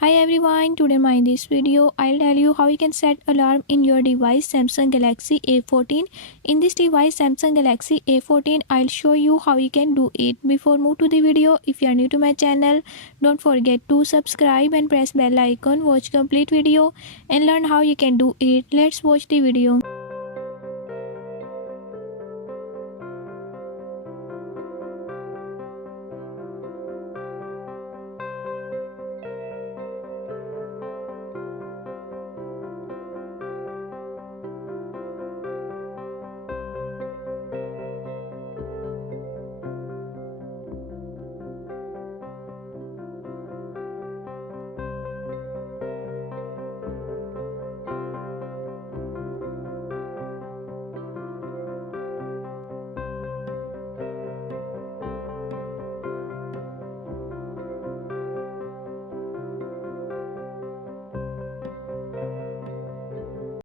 Hi everyone, today in this video I'll tell you how you can set alarm in your device Samsung Galaxy A14. In this device Samsung Galaxy A14 I'll show you how you can do it. Before move to the video, if you are new to my channel, don't forget to subscribe and press bell icon. Watch complete video and learn how you can do it. Let's watch the video.